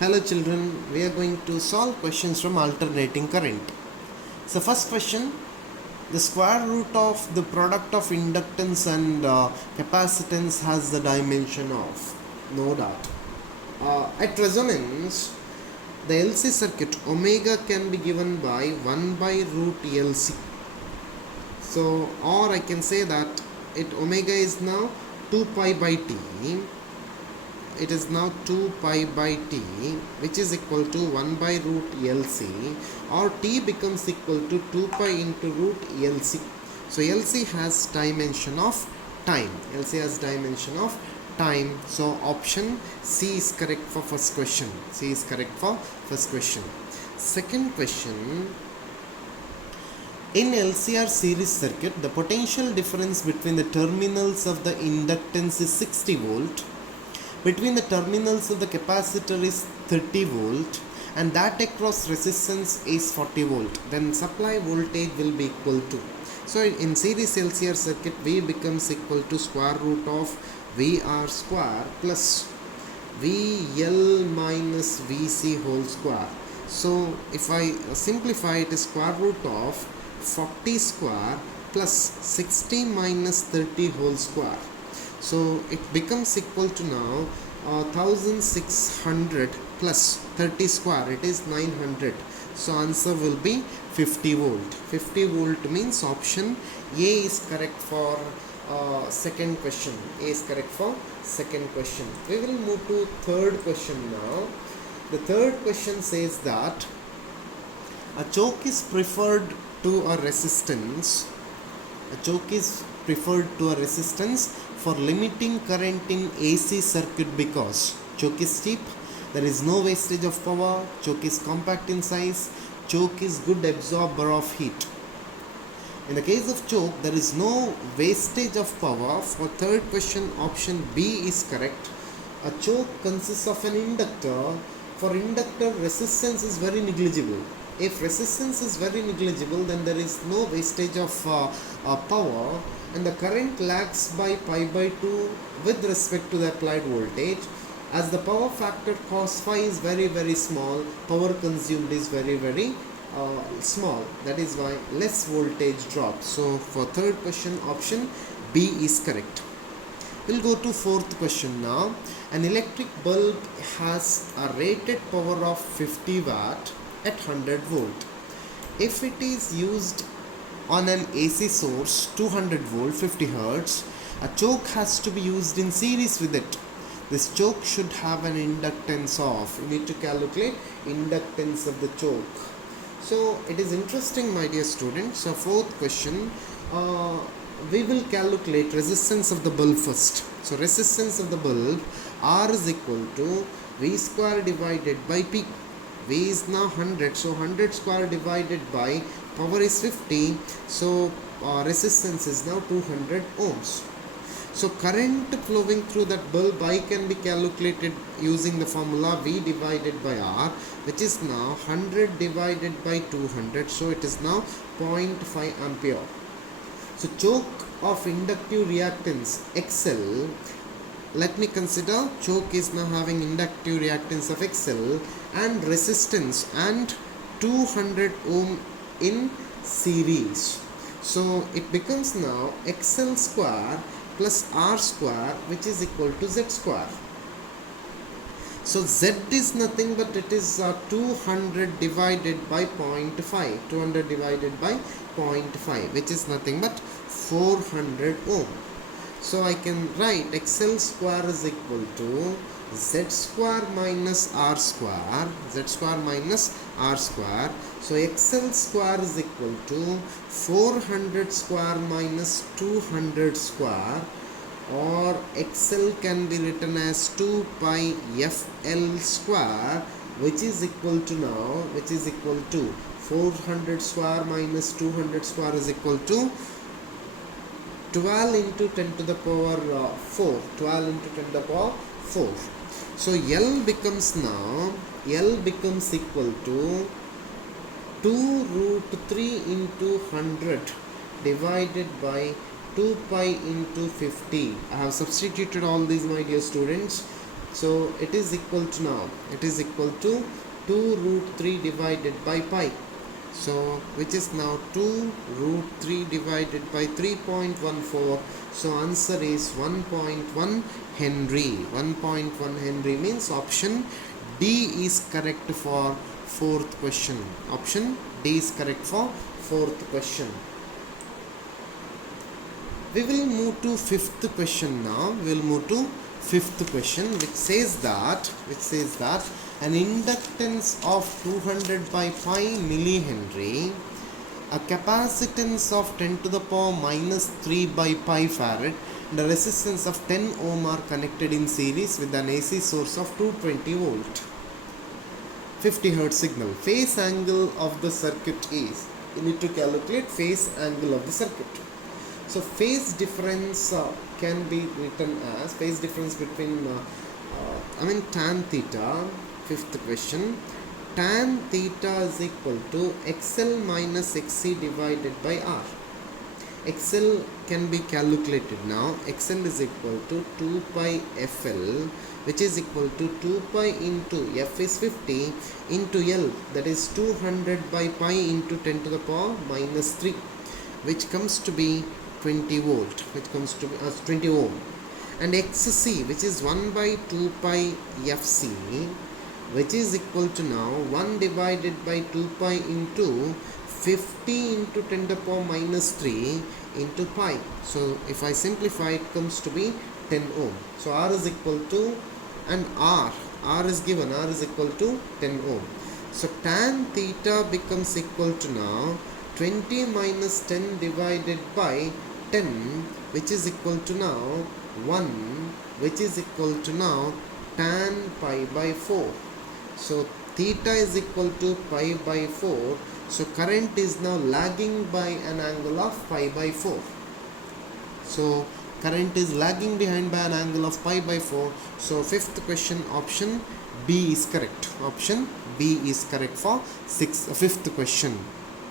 Hello children, we are going to solve questions from alternating current. So first question, the square root of the product of inductance and capacitance has the dimension of, no doubt. At resonance, the LC circuit omega can be given by 1 by root LC. So, or I can say that omega is now 2 pi by t. It is now 2 pi by t, which is equal to 1 by root LC, or t becomes equal to 2 pi into root LC. So LC has dimension of time. LC has dimension of time. So option C is correct for first question. C is correct for first question. Second question. In LCR series circuit, the potential difference between the terminals of the inductance is 60 volt. Between the terminals of the capacitor is 30 volt, and that across resistance is 40 volt. Then supply voltage will be equal to. So in series LCR circuit, V becomes equal to square root of VR square plus VL minus VC whole square. So if I simplify, it is square root of 40 square plus 60 minus 30 whole square. So it becomes equal to now 1600 plus 30 square, it is 900. So answer will be 50 volt. 50 volt means option A is correct for second question. A is correct for second question. We will move to third question now. The third question says that a choke is preferred to a resistance. A choke is preferred to a resistance for limiting current in AC circuit because choke is cheap, there is no wastage of power, choke is compact in size, choke is good absorber of heat. In the case of choke, there is no wastage of power. For third question, option B is correct. A choke consists of an inductor. For inductor, resistance is very negligible. If resistance is very negligible, then there is no wastage of power, and the current lags by pi by 2 with respect to the applied voltage. As the power factor cos phi is very small, power consumed is very small. That is why less voltage drops. So for third question, option B is correct. We'll go to fourth question now. An electric bulb has a rated power of 50 watt at 100 volt. If it is used on an AC source 200 volt 50 hertz, a choke has to be used in series with it. This choke should have an inductance of, you need to calculate inductance of the choke. So it is interesting, my dear students. So fourth question, we will calculate resistance of the bulb first. So resistance of the bulb, R is equal to V square divided by P. V is now 100, so 100 square divided by power is 50, so resistance is now 200 ohms. So current flowing through that bulb I can be calculated using the formula V divided by R, which is now 100 divided by 200, so it is now 0.5 ampere. So choke of inductive reactance XL, let me consider choke is now having inductive reactance of XL and resistance and 200 ohm in series. So it becomes now XL square plus R square, which is equal to Z square. So Z is nothing but it is 200 divided by 0.5. 200 divided by 0.5, which is nothing but 400 ohm. So I can write XL square is equal to Z square minus R square. Z square minus R square. So XL square is equal to 400 square minus 200 square, or XL can be written as 2 pi FL square, which is equal to now, which is equal to 400 square minus 200 square is equal to 12 into 10 to the power 4. 12 into 10 to the power 4. So L becomes now, L becomes equal to 2 root 3 into 100 divided by 2 pi into 50. I have substituted all these, my dear students. So it is equal to now, it is equal to 2 root 3 divided by pi. So which is now 2 root 3 divided by 3.14. So answer is 1.1 Henry. 1.1 Henry means option D is correct for fourth question. Option D is correct for fourth question. We will move to fifth question now. We will move to fifth question, which says that an inductance of 200 by pi millihenry, a capacitance of 10 to the power minus 3 by pi farad, and a resistance of 10 ohm are connected in series with an AC source of 220 volt. 50 Hz signal. Phase angle of the circuit is, you need to calculate phase angle of the circuit. So phase difference can be written as phase difference between tan theta. Fifth question, tan theta is equal to XL minus XC divided by R. XL can be calculated now. XL is equal to 2 pi FL, which is equal to 2 pi into F is 50 into L, that is 200 by pi into 10 to the power minus 3, which comes to be 20 volt, which comes to be 20 ohm, and XC, which is 1 by 2 pi FC, which is equal to now 1 divided by 2 pi into 50 into 10 to the power minus 3 into pi. So if I simplify, it comes to be 10 ohm. So R is equal to, and R is given, R is equal to 10 ohm. So tan theta becomes equal to now 20 minus 10 divided by 10, which is equal to now 1, which is equal to now tan pi by 4. So theta is equal to pi by 4. So current is now lagging by an angle of pi by 4. So current is lagging behind by an angle of pi by 4. So fifth question, option B is correct. Option B is correct for fifth question.